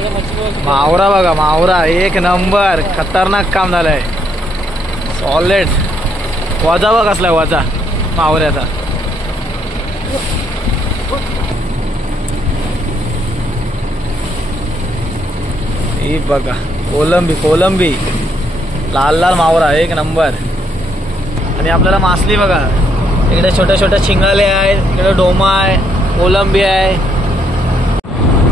मावरा बघा, मावरा एक नंबर, खतरनाक काम झालंय. सॉलिड. वजा बघ कसलाय वजा मावऱ्याचा. ही बघा कोलंबी, कोलंबी लाल लाल मावरा एक नंबर. आणि आपल्याला मासली बघा, इकडे छोट्या छोट्या चिंगाले आहेत, इकडे डोमा आहे, कोलंबी आहे.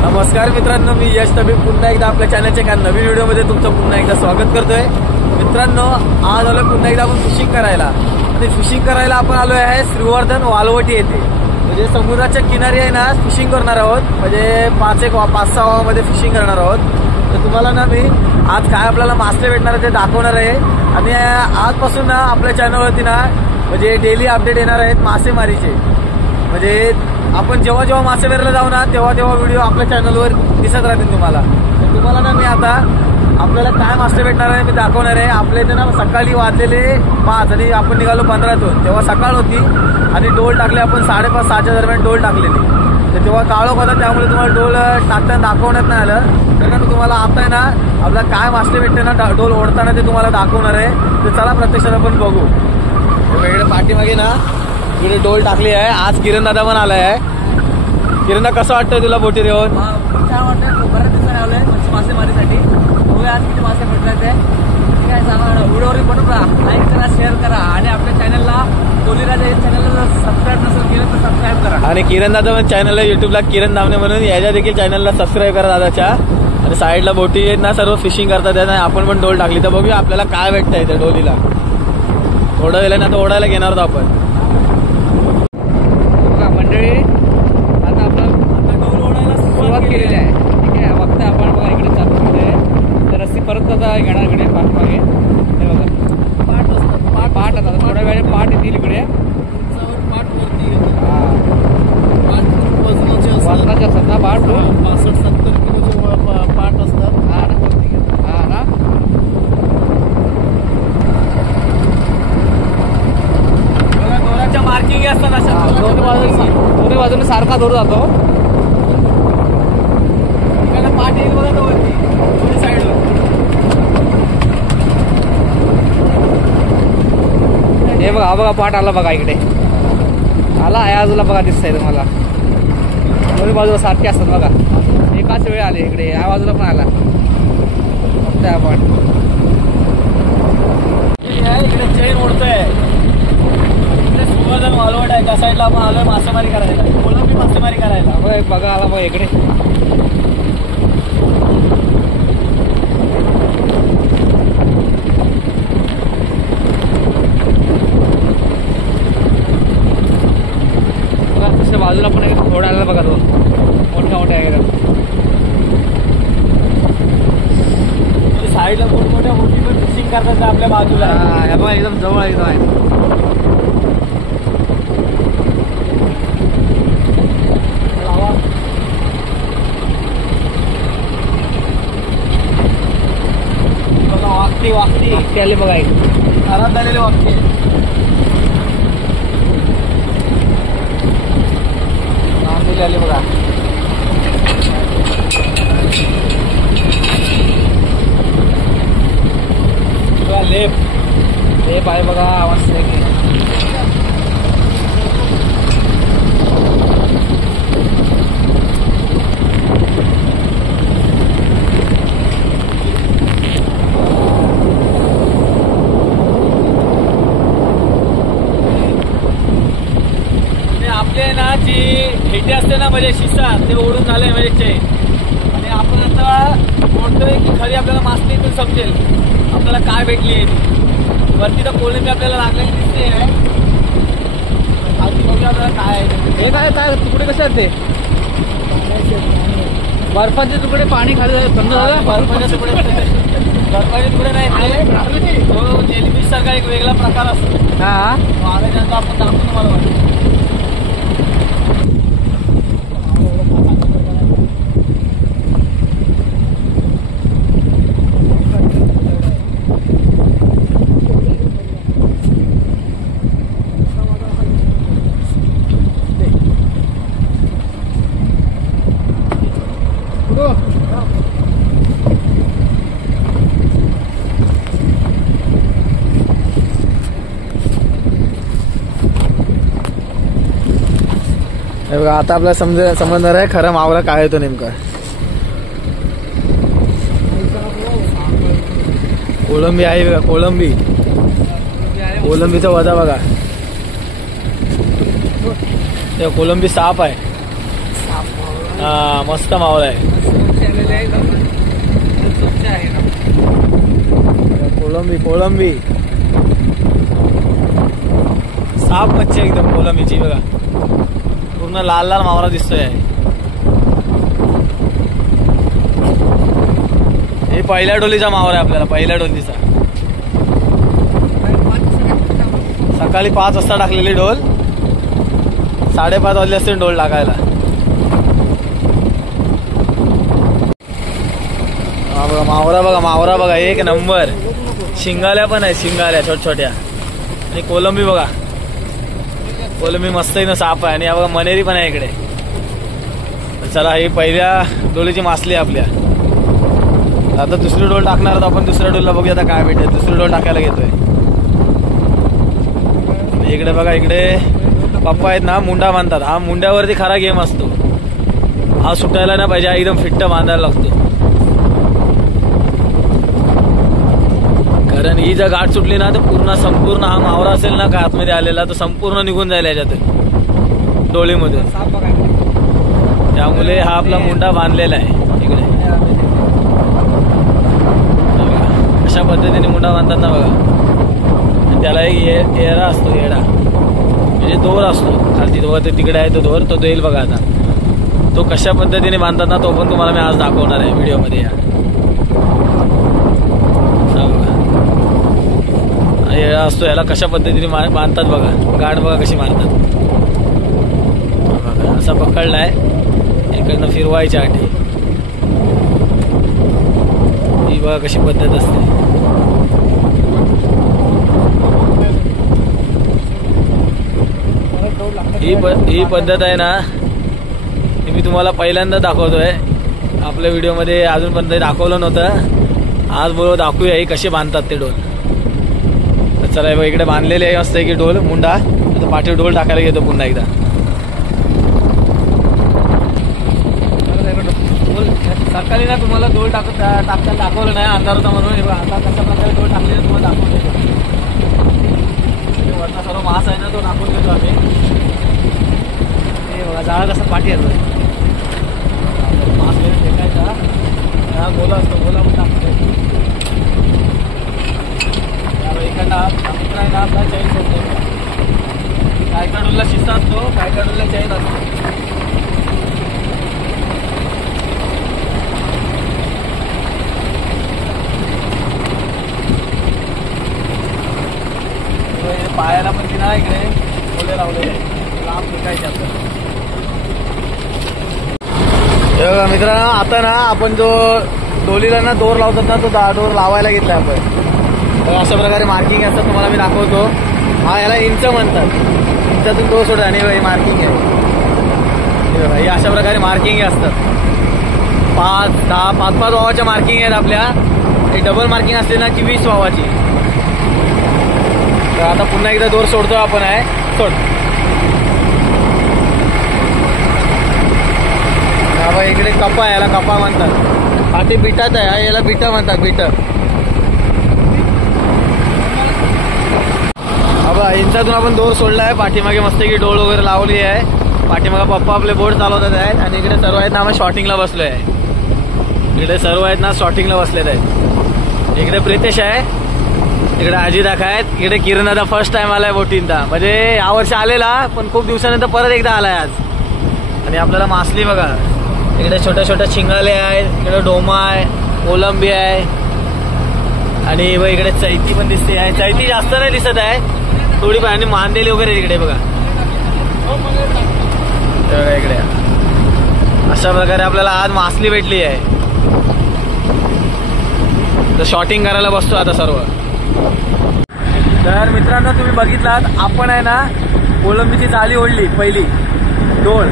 नमस्कार मित्रांनो, मी यश तबी पुन्हा एकदा आपल्या चॅनलच्या एका नवीन व्हिडिओमध्ये तुमचं पुन्हा एकदा स्वागत करतोय. मित्रांनो, आज आलोय पुन्हा एकदा आपण फिशिंग करायला. आणि फिशिंग करायला आपण आलो आहे श्रीवर्धन वालवटी येथे. म्हणजे समुद्राच्या किनारी आहे ना फिशिंग करणार आहोत. म्हणजे 5-6 गावामध्ये फिशिंग करणार आहोत. तर तुम्हाला ना मी आज काय आपल्याला मासे भेटणार आहे ते दाखवणार आहे. आणि आजपासून ना आपल्या चॅनलवरती ना म्हणजे डेली अपडेट येणार आहेत मासेमारीचे. म्हणजे आपण जेव्हा जेव्हा मासेमारीला जाऊ ना तेव्हा तेव्हा व्हिडिओ आपल्या चॅनलवर दिसत राहतील तुम्हाला. तर तुम्हाला ना मी आता आपल्याला काय मासे भेटणार आहे मी दाखवणार आहे. आपल्या इथे ना सकाळी वाजलेले 5 आणि आपण निघालो 15तून. तेव्हा सकाळ होती आणि डोल टाकले आपण 5:30-6च्या दरम्यान डोल टाकलेली. तर तेव्हा काळोख होता, त्यामुळे तुम्हाला डोल टाकताना दाखवण्यात नाही आलं. तर मी तुम्हाला आता आहे ना आपला काय मासे भेटते ना डोल ओढताना ते तुम्हाला दाखवणार आहे. तर चला प्रत्यक्षात आपण बघू. वेगळे पाठीमागे ना इकडे डोल टाकली आहे. आज किरण दादा पण आलाय आहे. किरण दादा कसं वाटतंय तुला बोटीवर येऊन? छान वाटतं. बऱ्याच दिवसाने आलोय मासेमारीसाठी. बघूया आज किती मासे भेटले ते काय सांगा. व्हिडिओवर बनवा, लाईक करा, शेअर करा आणि आपल्या चॅनलला कोलीराजा या चॅनलला सबस्क्राईब नसेल केलं तर सबस्क्राईब करा. आणि किरण दादा चॅनलला युट्यूबला किरण धामणे म्हणून याच्या देखील चॅनलला सबस्क्राईब करा दादाच्या. आणि साईडला बोटी आहेत ना सर्व फिशिंग करतात त्यांना आपण पण डोल टाकली. तर बघूया आपल्याला काय भेटतंय त्या डोलीला. थोडं वेळ ना तर ओढायला घेणार होतो आपण. बघा मंडळी, आता आपण डोल ओढायला सुरुवात केलेली आहे. ठीक आहे, बघता आपण बघा इकडे चालू आहे. तर रस्सी परत आता घेणार इकडे पाठमागे. हे बघा पाठ असतात, पाठ आता थोड्या वेळ पाठ येतील इकडे. पाठ वरती वजनाचे असतात ना पाठ. 65-70 किलोचे पाठ असतात. हा ना दोराच्या मार्किंग असतात अशा दोन्ही बाजूने सारखा दोर जातो. पाठ येईल बघा तो वरती दोन्ही साईडवर. हे बघा, हा बघा पाठ आला बघा इकडे आला. या बाजूला बघा दिसतंय तुम्हाला. दोन्ही बाजूला सारखे असतात बघा. एकाच वेळ आले इकडे. या बाजूला पण आला त्या पाठ. इकडे चेन ओढतोय. इकडे श्रीवर्धन वालवट आहे. त्या साईडला आपण आलोय मासेमारी करायला, कोलंबी मासेमारी करायला. बघा आला बघा इकडे. बाजूला पण एक थोडा आला बघा. दोन मोठ्या मोठ्या आहे. साईडला मोठमोठ्या मोठी पण फिशिंग करतात आपल्या बाजूला. बघा एकदम जवळ एकदम आहे. वागती वागती वागती आले बघा. एक खराब झालेले वागती. आले बघा. लेप लेप आहे बघा. मस्त आहे की. आपले ना जी हेटे असते ना म्हणजे शिसा ते ओढून झाले म्हणजे चेन. आणि आपण आता ओढतोय की खरी आपल्याला मासली इथून समजेल आपल्याला काय भेटली आहे ती. वरती तर कोलंबी आपल्याला लागलेली दिसते. खाली बघूया आपल्याला काय आहे. हे काय काय तुकडे कसे आहेत ते? बर्फाचे तुकडे. पाणी खाली थंड झालं. बर्फाचे तुकडे नाही. तो जेलीफिश सारखा एक वेगळा प्रकार असतो. हा आल्यानंतर आपण दाखवतो तुम्हाला. हे बघा आता आपल्याला समजणार आहे खरं मावरा काय येतो नेमका. कोळंबी आहे बघा, कोळंबी. कोळंबीचा वजा बघा. कोळंबी साप आहे. हा मस्त मावळा आहे. कोळंबी कोळंबी साप मच्छी एकदम कोळंबीची बघा. पूर्ण लाल लाल मावरा दिसतोय. हे पहिल्या डोलीचा मावरा आहे आपल्याला, पहिल्या डोलीचा. सकाळी 5 वाजता टाकलेली डोल, 5:30 वाजले असते डोल टाकायला. हा बघा मावरा बघा, मावरा बघा एक नंबर. शिंगाल्या पण आहे, शिंगाल्या छोट्या छोट्या. आणि कोलंबी बघा, कोलंबी मस्त आहे ना, साप आहे. आणि हा बघा मनेरी पण आहे इकडे. चला ही पहिल्या डोलीची मासली आपल्या. आता दुसरी डोल टाकणार आहोत आपण. दुसऱ्या डोलला बघूया आता काय भेटेल. दुसरी डोल टाकायला घेतोय. इकडे बघा, इकडे पप्पा आहेत ना, मुंडा बांधतात. हा मुंड्यावरती खरा गेम असतो. हा सुटायला ना पाहिजे, हा एकदम फिट्ट बांधायला लागतो. कारण ही जर गाठ सुटली ना तर पूर्ण संपूर्ण हा मावरा असेल ना का आतमध्ये आलेला, तो संपूर्ण निघून जाईल याच्यात डोळीमध्ये. त्यामुळे हा आपला मुंडा बांधलेला आहे इकडे. अशा पद्धतीने मुंडा बांधतात ना बघा. त्याला एक येडा असतो, येडा म्हणजे दोर असतो खालती. तो तिकडे आहे तो दोर, तो देईल बघा. आता तो कशा पद्धतीने बांधतात ना तो पण तुम्हाला मी आज दाखवणार आहे व्हिडिओमध्ये. येडा असतो, याला कशा पद्धतीने बांधतात बघा. गाठ बघा कशी मारतात बघा. असा पकडलाय, इकडनं फिरवायची आठी. ही बघा कशी पद्धत असते. ही पद्धत आहे ना, ही मी तुम्हाला पहिल्यांदा दाखवतोय आपल्या व्हिडिओमध्ये. अजूनपर्यंत दाखवलं नव्हतं. आज बरोबर दाखवूया ही कशी बांधतात ते डोल. चला इकडे बांधलेले आहे असते की डोल मुंडा. आता पाठी डोल टाकायला घेतो पुन्हा एकदा. सकाळी ना तुम्हाला डोल टाकताना दाखवलं नाही, अंधार होता म्हणून. आता कशा प्रकारे डोल टाकले तुम्हाला दाखवून देतो. वरचा सर्व मास आहे ना तो टाकून देतो आम्ही. हे बघा जाळा कसा पाठी येतो. मास फेकायचा, हा गोला असतो, गोला पण टाकतो. इकडनं समुद्र आहे ना आपला चैन करतो. काय कडूला शिस्ता असतो, काय कडूला चैन असतो. पायाला पण तिला इकडे गोले लावलेले लांब फेकायचे आपल्याला. बघा मित्रांनो, आता ना आपण जो डोलीला ना दोर लावतात ना, तो दोर लावायला घेतलाय आपण. अशा प्रकारे मार्किंग असतात, तुम्हाला मी दाखवतो. हा याला इंच म्हणतात. इंचातून दोर सोडत आणि ही मार्किंग आहे. ही अशा प्रकारे मार्किंग असतात. 5 वावाच्या मार्किंग आहेत आपल्या. हे डबल मार्किंग असते ना की 20 वावाची. तर आता पुन्हा एकदा दोर सोडतो आपण. आहे सोड. बाबा इकडे कपा आहे, याला कपा म्हणतात. पाठी बिटात आहे, याला बिटा म्हणतात, बिट. बाबा इंचातून आपण दोर सोडला आहे. पाठीमागे मस्त की डोळ वगैरे लावली आहे. पाठीमागे पप्पा आपले बोट चालवतात आहेत. आणि इकडे सर्व आहेत ना आम्ही शॉटिंगला बसलो आहे. इकडे सर्व आहेत ना शॉटिंगला बसलेले आहेत. इकडे प्रितेश आहे, इकडे अजिदाख आहेत. इकडे किरण दादा फर्स्ट टाइम आलाय बोटींचा. म्हणजे यावर्षी आलेला पण खूप दिवसानंतर परत एकदा आलाय आज. आणि आपल्याला मासली बघा इकडे छोट्या छोट्या शिंगाले आहेत. इकडे डोमा आहे, कोलंबी आहे. आणि इकडे चैती पण दिसते आहे. चैती जास्त नाही दिसत आहे, थोडी. आणि मांदेली वगैरे इकडे बघा. इकडे अशा प्रकारे आपल्याला आज मासली भेटली आहे. तर शॉटिंग करायला बसतो आता सर्व. तर मित्रांनो तुम्ही बघितलात, आपण आहे ना कोलंबीची जाळी ओढली पहिली डोल.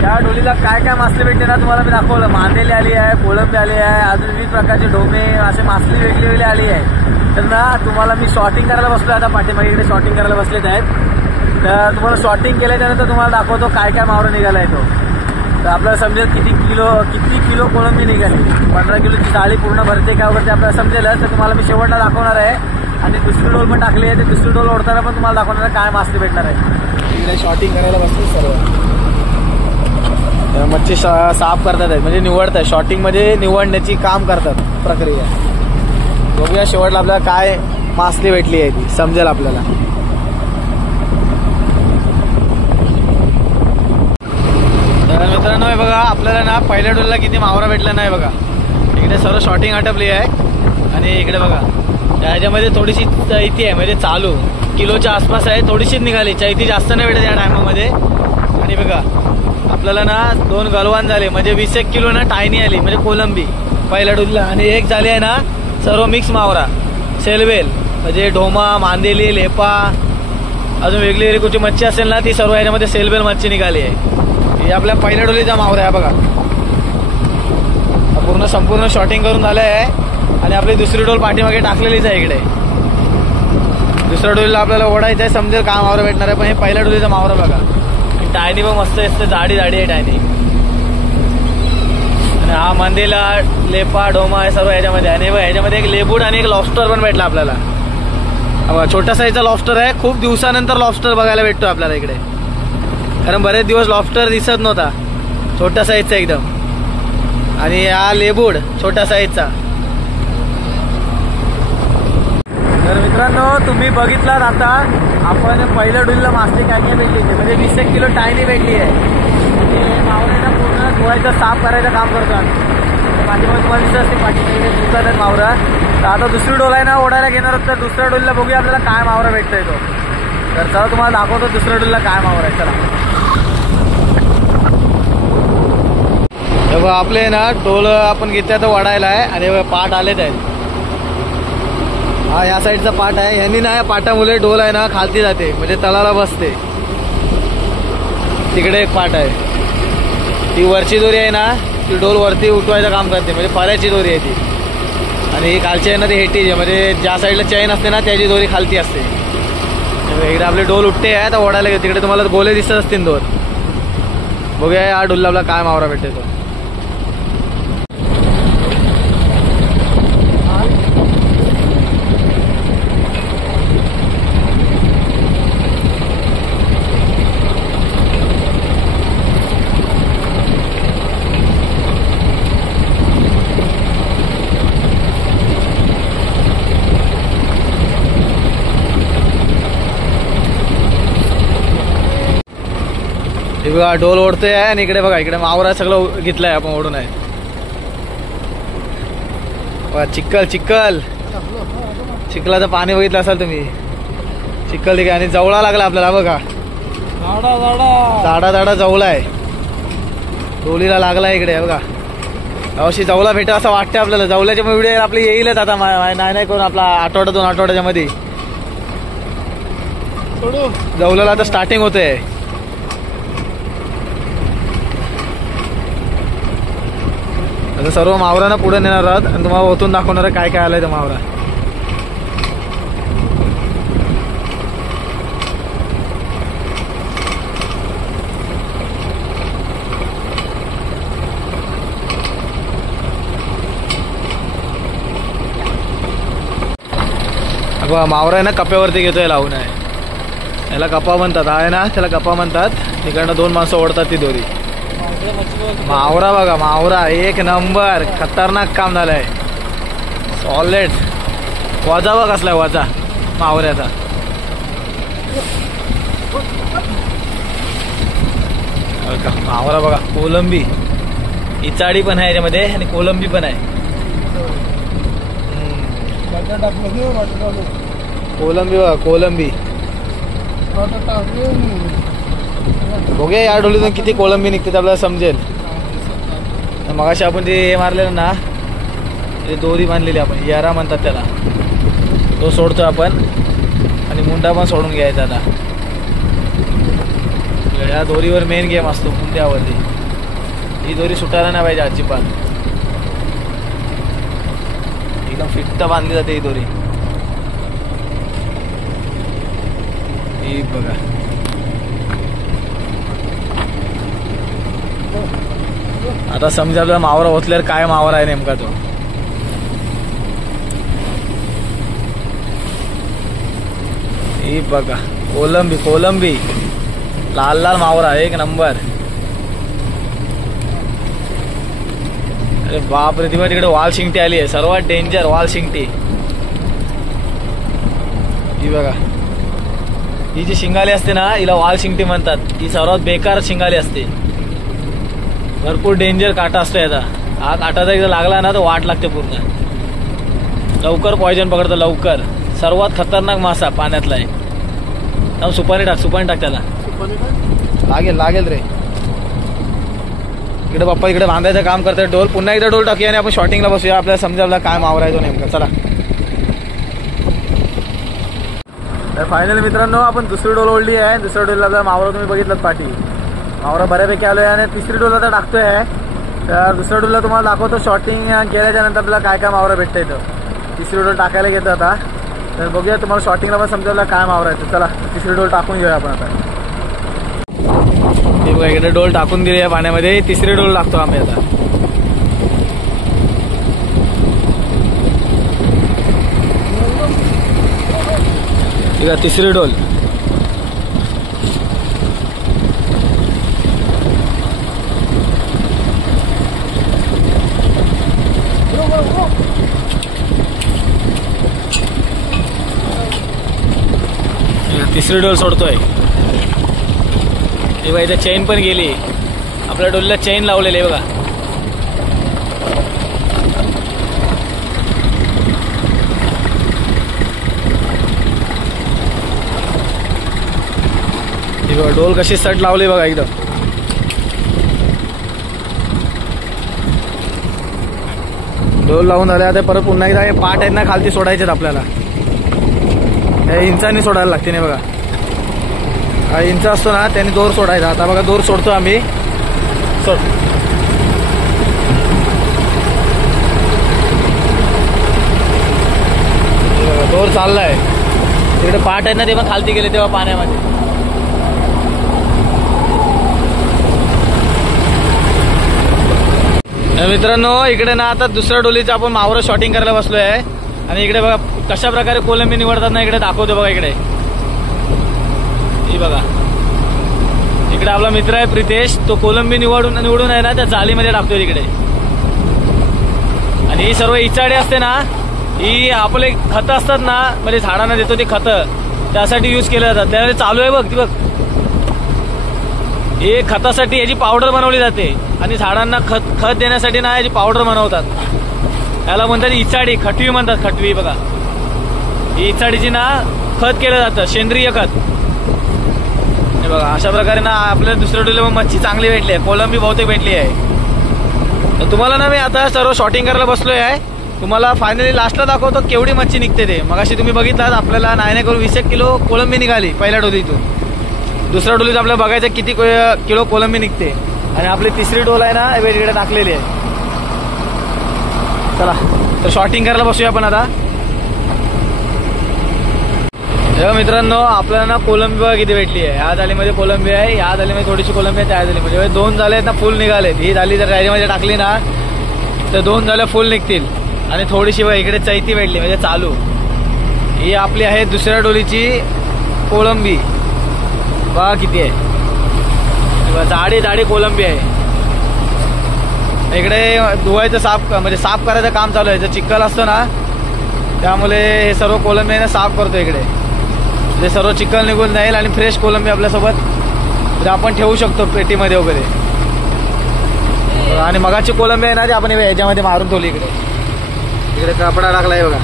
त्या डोलीला काय काय मासली भेटते ना तुम्हाला मी दाखवलं. मांदेली आली आहे, कोलंबी आली आहे, अजून विविध प्रकारचे डोमे असे मासली वेगळी आली आहे. तर ना तुम्हाला मी शॉटिंग करायला बसलो आता. पाठीमागे इकडे शॉटिंग करायला बसलेत आहेत. तर तुम्हाला शॉर्टिंग केल्याच्यानंतर तुम्हाला दाखवतो काय काय मावरा निघाला आहे तो. तर आपल्याला समजेल किती किलो कोळंबी निघाली. 15 किलोची जाळी पूर्ण भरते का वगैरे आपल्याला समजेलच. तर तुम्हाला मी शेवटला दाखवणार आहे. आणि दुसरी डोल पण टाकली आहे. ते दुसरी डोल ओढताना पण तुम्हाला दाखवणार आहे काय मासे भेटणार आहे. इकडे शॉर्टिंग करायला बसतो सर्व मच्छी साफ करतात आहेत, म्हणजे निवडतात. शॉर्टिंगमध्ये निवडण्याची काम करतात प्रक्रिया. बघूया शेवटला आपल्याला काय मासली भेटली आहे ती समजेल आपल्याला. तर मित्रांनो बघा आपल्याला ना पहिल्या डोलला किती मावरा भेटला नाही बघा. इकडे सर्व शॉर्टिंग आटपली आहे. आणि इकडे बघा ह्याच्यामध्ये थोडीशी चैती आहे, म्हणजे चालू किलोच्या आसपास आहे. थोडीशीच निघाली, चैती जास्त नाही भेटत या टायमामध्ये. आणि बघा आपल्याला ना 2 गलवान झाले, म्हणजे 20 किलो ना टायनी आली, म्हणजे कोलंबी पहिल्या डोलला. आणि एक झाली आहे ना सर्व मिक्स मावरा सेलवेल, म्हणजे ढोमा, मांदेली, लेपा, अजून वेगळी वेगळी कुठची मच्छी असेल ना ती सर्व ह्याच्यामध्ये सेलवेल मच्छी निघाली आहे. ही आपल्या पहिल्या डोलीचा मावरा आहे बघा. पूर्ण संपूर्ण शॉर्टिंग करून झालं आहे. आणि आपली दुसरी डोल पाठीमागे टाकलेलीच आहे. इकडे दुसऱ्या डोलीला आपल्याला ओढायचं आहे, समजेल काय मावरा भेटणार आहे. पण हे पहिल्या डोलीचा मावरा बघा. टायनी पण मस्त असते, जाडी आहे टायनी. आणि हा मंदेला, लेपा, डोमा हे सर्व ह्याच्यामध्ये. आणि ह्याच्यामध्ये एक लेबूड आणि एक लॉबस्टर पण भेटला आपल्याला. छोटा साईजचा लॉबस्टर आहे. खूप दिवसानंतर लॉबस्टर बघायला भेटतो आपल्याला इकडे, कारण बरेच दिवस लॉबस्टर दिसत नव्हता. छोटा साईजचा एकदम. आणि हा लेबूड छोटा साईजचा. तर मित्रांनो तुम्ही बघितलात आता आपण पहिल्या डोलीला मासली काय काय भेटली, म्हणजे 20 किलो टायनी भेटली आहे. आणि मावऱ्याला पूर्ण धुवायचं, साफ करायचं काम करतो आम्ही. पाठीमध्ये तुम्हाला दिसत असते पाठीमध्ये दिसतात मावरा. तर आता दुसरी डोल आहे ना ओढायला घेणार आहोत. तर दुसऱ्या डोलीला बघूया आपल्याला काय मावरा भेटतोय तो. तर चला तुम्हाला दाखवतो दुसऱ्या डोलीला काय मावरा आहे. चला तेव्हा आपले ना डोल आपण घेतल्या तर वडायला आहे. आणि पाठ आलेच आहेत. हा या साईडचा पाट आहे. ह्यांनी ना या पाटामुळे डोल आहे ना खालती जाते, म्हणजे तळाला बसते. तिकडे एक पाट आहे. ती वरची दोरी आहे ना ती डोल वरती उठवायचं काम करते, म्हणजे फऱ्याची दोरी आहे ती. आणि ही खालची आहे ना ती हेटीची, म्हणजे ज्या साईडला चैन असते ना त्याची दोरी खालती असते. इकडे आपले डोल उठते आहे तर ओढायला घेते. तिकडे तुम्हाला गोले दिसत असतील 2. बघूया या डोलला आपला काय मावरा भेटते तो. हे बघा डोल ओढतोय आहे. आणि इकडे बघा इकडे मावरा सगळं घेतलंय आपण ओढून आहे. चिखल चिखल चिखलाचं पाणी बघितलं असाल तुम्ही. चिखल ठीक आहे. आणि जवळा लागला आपल्याला बघा, झाडा झाडा जवळा आहे. डोलीला लागला इकडे बघा. अवशी जवळा भेटा असं वाटतं आपल्याला. जवळ्याच्या व्हिडिओ आपली येईलच आता, नाही करून आपला आठवडा 2 आठवड्याच्या मध्ये जवळला आता स्टार्टिंग होते. आता सर्व मावरांना पुढे नेणार आहात आणि तुम्हाला ओतून दाखवणार आहे काय काय आलंय ते मावरा. मावरा आहे ना कप्यावरती घेतोय लावून आहे. याला कपा म्हणतात. आहे ना त्याला कपा म्हणतात. तिकडनं 2 माणसं ओढतात ती दोरी. मावरा बघा, मावरा एक नंबर खतरनाक काम झालंय. सॉलिड वजा बघ असलाय वजा मावऱ्याचा. मावरा बघा. कोलंबी इचाडी पण आहे याच्यामध्ये आणि कोलंबी पण आहे. कोलंबी बघा कोलंबी. बघूया या डोलीतून किती कोलंबी निघते आपल्याला समजेल. मगाशी आपण ते हे मारलेलं ना, ते दोरी बांधलेली आपण यारा म्हणतात त्याला, तो सोडतो आपण. आणि मुंडा पण सोडून घ्यायचा. आता या दोरीवर मेन गेम असतो मुंड्यावरती. ही दोरी सुटायला नाही पाहिजे अजिबात. एकदम फिट्ट बांधली जाते ही दोरी. ही बघा आता समजा आपला मावरा ओतल्यावर काय मावरा आहे नेमका तो. ही बघा कोलंबी कोलंबी लाल लाल मावरा एक नंबर. अरे बाप रे, तिकडे वाल शिंगटी आली आहे, सर्वात डेंजर वाल शिंगटी. ही बघा, ही जी शिंगाली असते ना हिला वाल शिंगटी म्हणतात. ही सर्वात बेकार शिंगाली असते, भरपूर डेंजर काटा असतो याचा. हा काटा जर एकदा लागला ना तर वाट लागते पूर्ण, लवकर पॉइझन पकडतं लवकर. सर्वात खतरनाक मासा पाण्यातला आहे. सुपारी टाक त्याला, लागेल लागेल रे. इकडे बाप्पा इकडे बांधायचं काम करतात डोल. पुन्हा एकदा डोल टाकूया आणि आपण शॉटिंगला बसूया. आपल्याला समजायला काय मावरायचो नेमका. चला तर फायनल मित्रांनो आपण दुसरी डोल ओढली आहे. दुसऱ्या डोलला मावरा तुम्ही बघितलं पाठी, मावरा बऱ्यापैकी आलोय आणि तिसरी डोल आता टाकतोय. तर दुसऱ्या डोलला तुम्हाला दाखवतो शॉटिंग केल्याच्या नंतर आपल्याला काय काय मावरा भेटतं इथं. तिसरी डोल टाकायला घेतो आता, तर बघूया तुम्हाला शॉटिंगला पण समजायला काय मावरायचं. चला तिसरी डोल टाकून घेऊया आपण आता. हे बघा इकडे डोल टाकून दिली आहे पाण्यामध्ये. तिसरी डोल टाकतो आम्ही आता. ठीक आहे, तिसरी डोल. तिसरी डोल सोडतोय. हे बघा इथे चेन पण गेली. आपल्या डोलला चेन लावलेली आहे बघा. हे बघा डोल कशी सट लावली बघा एकदम. डोल लावून झाले आता परत पुन्हा एकदा हे पाट आहेत ना खालती सोडायचे आपल्याला. हे इंचानी सोडायला लागते नाही बघा. हा इंच असतो ना त्याने दोर सोडायचा. आता बघा दोर सोडतो आम्ही. सोड. दोर चाललाय. तिकडे पाट आहेत ना ते पण खालती गेले तेव्हा पाण्यामध्ये. मित्रांनो इकडे ना आता दुसऱ्या डोलीचं आपण मावरा शॉटिंग करायला बसलोय आहे. आणि इकडे बघा कशा प्रकारे कोलंबी निवडतात ना इकडे दाखवतो बघा. इकडे ही बघा, इकडे आपला मित्र आहे प्रितेश. तो कोलंबी निवडून आहे ना त्या जाळीमध्ये टाकतोय तिकडे. आणि ही सर्व इचाडी असते ना, ही आपले खतं असतात ना, म्हणजे झाडांना देतो ते खतं, त्यासाठी यूज केलं जातात. त्यामध्ये चालू आहे बघ ती बघ. हे खतासाठी याची पावडर बनवली जाते. आणि झाडांना खत देण्यासाठी ना याची पावडर बनवतात. याला म्हणतात इचाडी, खटवी म्हणतात. खटवी बघा, ही इचाडीची ना खत केलं जातं, सेंद्रिय खत. हे बघा अशा प्रकारे ना आपल्याला दुसऱ्या डोलीला मच्छी चांगली भेटली आहे. कोलंबी बहुतेक भेटली आहे. तर तुम्हाला ना मी आता सर्व शॉटिंग करायला बसलोय आहे. तुम्हाला फायनली लास्टला दाखवतो केवढी मच्छी निघते ते. मगाशी तुम्ही बघितलात आपल्याला नाही करून 20 किलो कोलंबी निघाली पहिल्या डोलीतून. दुसऱ्या डोलीत आपल्याला बघायचं किती किलो कोलंबी निघते. आणि आपली तिसरी डोल आहे ना वेगवेगळे टाकलेली आहे. चला तर शॉटिंग करायला बसूया आपण आता. तेव्हा मित्रांनो आपल्याला ना कोलंबी बघा किती भेटली आहे. ह्या जालीमध्ये कोलंबी आहे, ह्या जालीमध्ये थोडीशी कोलंबी आहे, त्या जालीमध्ये दोन जाले आहेत ना फुल निघालेत. ही जाली जर रायरीमध्ये टाकली ना तर 2 जाल्या फुल निघतील. आणि थोडीशी बघा इकडे चैती भेटली म्हणजे चालू. ही आपली आहे दुसऱ्या डोलीची कोलंबी. बघा किती आहे, जाडी जाडी कोलंबी आहे. इकडे धुवायचं साफ म्हणजे साफ करायचं काम चालू आहे. चिखल असतं ना त्यामुळे हे सर्व कोलंबी आहे ना साफ करतो इकडे. म्हणजे सर्व चिखल निघून जाईल आणि फ्रेश कोलंबी आपल्यासोबत आपण ठेवू शकतो पेटीमध्ये वगैरे. आणि मगाची कोलंबी आहे ना ती आपण ह्याच्यामध्ये मारून ठेवली. इकडे इकडे कपडा टाकलाय बघा,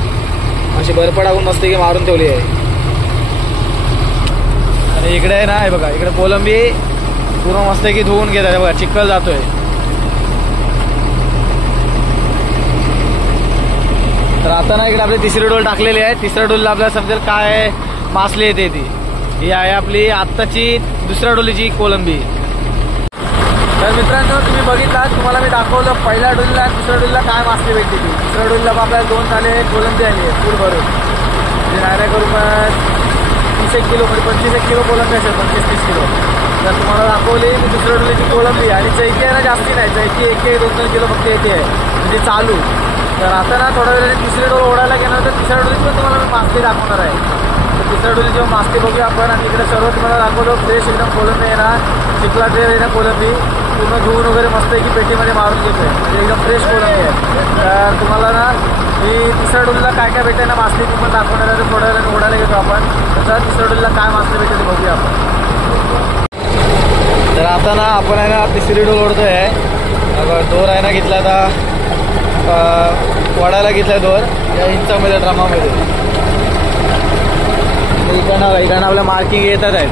अशी बर्फ टाकून मस्त की मारून ठेवली आहे. आणि इकडे आहे ना हे बघा इकडे कोलंबी पूर्ण मस्त की धुवून घेतात बघा. चिखल जातोय. तर आता ना इकडे आपली तिसरी डोल टाकलेली आहे. तिसऱ्या डोलला आपल्याला समजेल काय मासली येते ती. ही आहे आपली आत्ताची दुसऱ्या डोलीची कोलंबी. तर मित्रांनो तुम्ही बघितलात, तुम्हाला मी दाखवलं पहिल्या डोलीला आणि दुसऱ्या डोलीला काय मासली भेटली ती. दुसऱ्या डोलीला आपल्याला 2 झाले कोलंबी आली आहे फूड भरून. म्हणजे नाही करून 30 किलो म्हणजे 25 किलो कोलंबी असेल, 25-30 किलो. तर तुम्हाला दाखवली मी दुसऱ्या डोलीची कोळंबी आणि चैकी आहे ना जास्ती नाही, चैकी 1-2 किलो फक्त येते आहे म्हणजे चालू. तर आता ना थोड्या वेळाने तिसरी डोल ओढायला गेल्यानंतर तिसऱ्या डोलीची पण तुम्हाला मी मासली दाखवणार आहे. तर तिसऱ्या डोलीची मासली बघूया आपण. आणि इकडे सर्व तुम्हाला दाखवतो फ्रेश एकदम कोळंबी आहे ना, चिखलाचे आहे ना कोळंबी, पूर्ण धुवून वगैरे मस्त की पेटीमध्ये मारून घेतोय, म्हणजे एकदम फ्रेश कोळंबी आहे. तर तुम्हाला ना मी तिसऱ्या डोलीला काय काय भेटेल ना मासली ती पण दाखवणार आहे. तर थोड्या वेळाने ओढायला घेतो आपण. तर तिसऱ्या डोलीला काय मासली भेटेल ते बघूया आपण. तर आता ना आपण आहे ना तिसरी डोल ओढतोय. दोर आहे ना घेतला आता वडायला घेतलाय दोर या इंचामध्ये ड्रामामध्ये. इकडनं आपल्या मार्किंग येतात आहेत.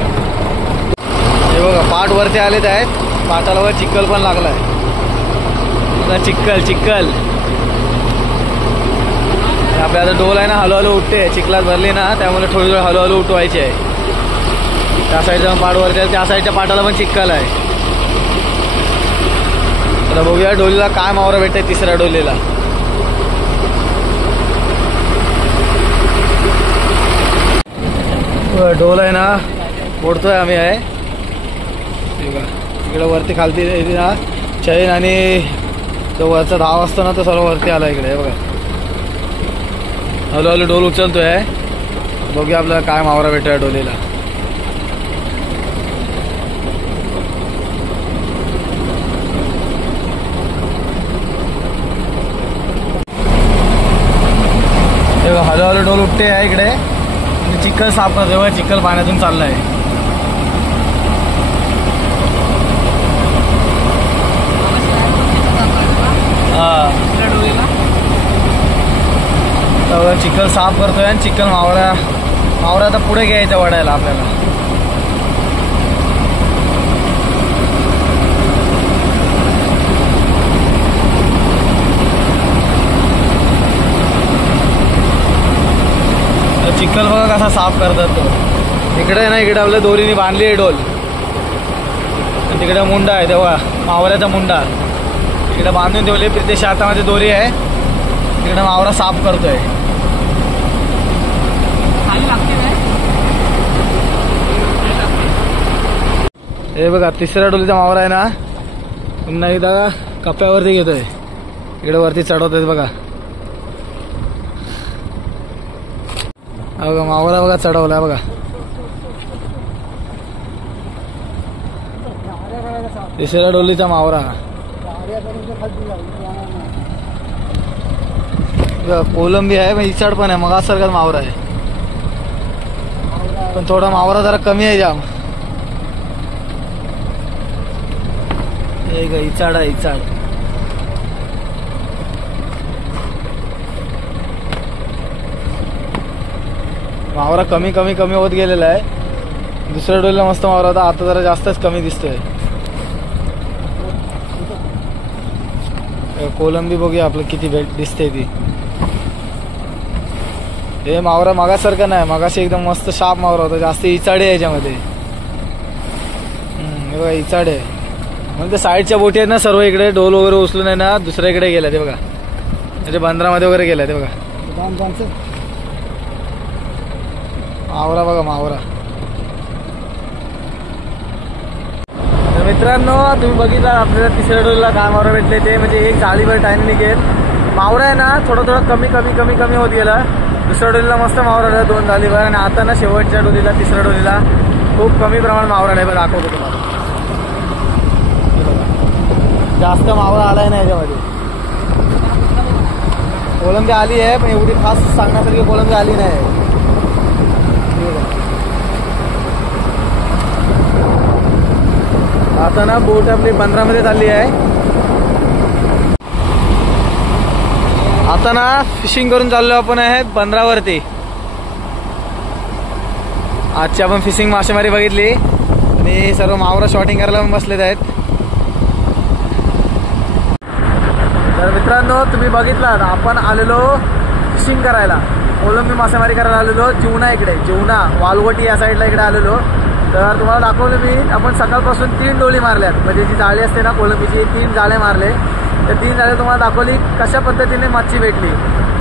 हे बघा पाट वरती आलेत आहेत, पाटाला वर चिखल पण लागलाय. चिखल आपल्या आता डोल आहे ना हळूहळू उठते, चिखलात भरली ना त्यामुळे थोडी हळूहळू उठवायची आहे. त्या साईडचा पाट वरती आहे, त्या साईडच्या पाटाला पण चिखल आहे. आता बघूया डोलीला काय मावरा भेटते तिसऱ्या डोलीला. डोल आहे ना ओढतोय आम्ही आहे. इकडे वरती खालती ना चैन आणि तो वरचा धाव असतो ना तो सर्व वरती आला इकडे. बघा हळूहळू डोल उचलतोय. बघूया आपल्याला काय मावरा भेटतोय डोलीला. हळूहळू डोल उठते आहे इकडे. चिखल साफ करतोय, चिखल पाण्यातून चाललाय. चिखल साफ करतोय आणि चिखल मावरा आता पुढे घ्यायचा वडायला आपल्याला. चिखल बघा कसा साफ करतात तो. इकडे ना इकडे आपल्या दोरीने बांधली आहे डोल. तिकडे मुंडा आहे तेव्हा मावऱ्याचा मुंडा इकडे बांधून ठेवले. प्रितेश हातामध्ये दोरी आहे, तिकडे मावरा साफ करतोय. हे बघा तिसऱ्या डोलीचा मावरा आहे ना, पुन्हा एकदा कप्प्यावरती घेतोय, इकडे वरती चढवतोय. बघा बघा मावरा बघा चढवलाय. बघा तिसऱ्या डोलीचा मावरा. कोलंबी आहे पण इचाड पण आहे, मग सारखाच मावरा आहे पण थोडा मावरा जरा कमी आहे जाम. इचाड आहे इचाड. मावरा कमी कमी कमी होत गेलेला आहे. दुसऱ्या डोलीला मस्त मावरा होता, आता जरा जास्तच कमी दिसतोय. कोलंबी बघूया आपलं किती भेट दिसते ती. हे मावरा मागासारखं नाही, मागाशी एकदम मस्त शार्प मावरा होता, जास्त इचाडे आहे याच्यामध्ये. बघा इचाडे म्हणजे साईडच्या बोटी आहेत ना सर्व इकडे डोल वगैरे उचलून आहे ना दुसऱ्या इकडे गेल्या. ते बघा म्हणजे बंदरामध्ये वगैरे गेल्या. ते बघा मावरा बघा मावरा. तर मित्रांनो तुम्ही बघितला आपल्याला तिसऱ्या डोलीला काय मावरा भेटले ते. म्हणजे एक जाळीभर टाइम निघेल मावरा आहे ना, थोडं थोडं कमी कमी कमी कमी होत गेला. दुसऱ्या डोलीला मस्त मावरा आला 2 जाळीभर. आणि आता ना शेवटच्या डोलीला तिसऱ्या डोलीला खूप कमी प्रमाणात मावरा आलाय. दाखवतो तुम्हाला. जास्त मावरा आलाय ना याच्यामध्ये. कोलंबी आली आहे पण एवढी खास सांगण्यासारखी कोलंबी आली नाही. आता ना बोट आपली बंदरामध्ये चालली आहे. आता ना फिशिंग करून चाललो आपण आहे बंदरावरती. आजची आपण फिशिंग मासेमारी बघितली आणि सर्व मावरा शॉटिंग करायला बसलेत आहेत. तर मित्रांनो तुम्ही बघितला आपण आलेलो फिशिंग करायला, कोलंबी मासेमारी करायला आलेलो जीवना इकडे, जीवना वालवटी या साईडला इकडे आलेलो. तर तुम्हाला दाखवलं मी आपण सकाळपासून 3 डोली मारल्यात. म्हणजे जी जाळी असते ना कोलंबीची 3 जाळे मारले. तर 3 जाळे तुम्हाला दाखवली कशा पद्धतीने मच्छी भेटली.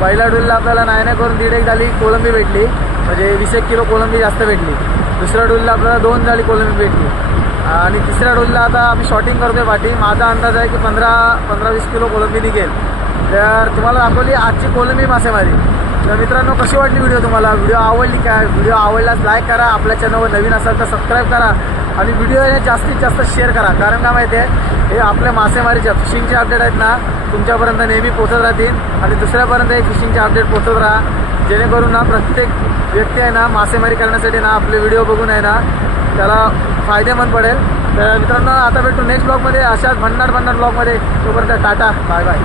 पहिल्या डोलीला आपल्याला नाही करून 1.5 जाळी कोलंबी भेटली, म्हणजे 20 किलो कोलंबी जास्त भेटली. दुसऱ्या डोलीला आपल्याला 2 जाळी कोलंबी भेटली. आणि तिसऱ्या डोलीला आता आम्ही शॉटिंग करतोय पाठी. माझा अंदाज आहे की 15-20 किलो कोलंबी निघेल. तर तुम्हाला दाखवली आजची कोलंबी मासेमारी. तर मित्रांनो, कशी वाटली व्हिडिओ तुम्हाला? व्हिडिओ आवडली काय? व्हिडिओ आवडल्यास लाईक करा, आपल्या चॅनलवर नवीन असाल तर सबस्क्राईब करा आणि व्हिडिओ जास्तीत जास्त शेअर करा. कारण काय माहिती आहे, हे आपल्या मासेमारीच्या फिशिंगचे अपडेट आहेत ना तुमच्यापर्यंत नेहमी पोहोचत राहतील आणि दुसऱ्यापर्यंत हे फिशिंगचे अपडेट पोहोचत राहा, जेणेकरून ना प्रत्येक व्यक्ती आहे ना मासेमारी करण्यासाठी ना आपले व्हिडिओ बघून आहे ना त्याला फायदेमंद पडेल. तर मित्रांनो, आता भेटू नेक्स्ट ब्लॉगमध्ये अशाच भन्नाट ब्लॉगमध्ये. तोपर्यंत टाटा, बाय बाय.